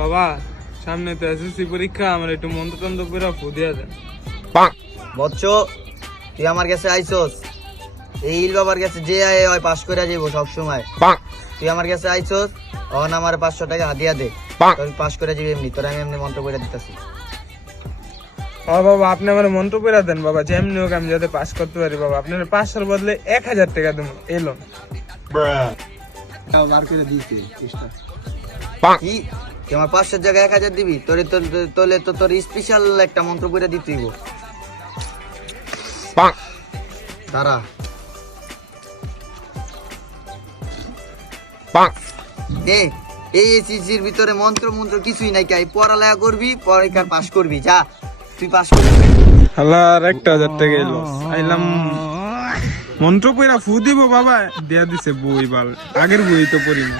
বাবা সামনে তো এসএসসি পরীক্ষা, আমার একটু মন্ত্রতন্ত্র করে ফু দিয়া দেন। বচ্চ তুই আমার কাছে আইছস, এই ইল বাবার কাছে যে আয় হয় পাস করে যাবো সব সময়। তুই আমার কাছে আইছস, অন আমার 500 টাকা হাদিয়া দে, তুই পাস করে যাবি এমনি, তোর আমি এমনি মন্ত্র করে দিতেছি। ও বাবা আপনি আমার মন্ত্র করে দেন বাবা, যেমনি হোক আমি যাতে পাস করতে পারি বাবা। আপনার 500 বদলে 1000 টাকা দেবো এলো। বার করে দিয়েছে কি তুই আমার 500 জায়গায় 1000 দিবি? তোরে তোলে তো তোর স্পেশাল একটা মন্ত্র করে দিতে হইব। দাঁড়া এই এসিসির ভিতরে মন্ত্র মন্ত্র কিছুই নাই, কাই পড়ালেখা করবি, পরীক্ষার পাস করবি, যা তুই পাস করবি। হালার 1000 টাকা এলো, আইলাম মন্ত্র পড়া ফু দিব বাবা, দেয়া দিছে বই বাল, আগের বই তো পড়ি না।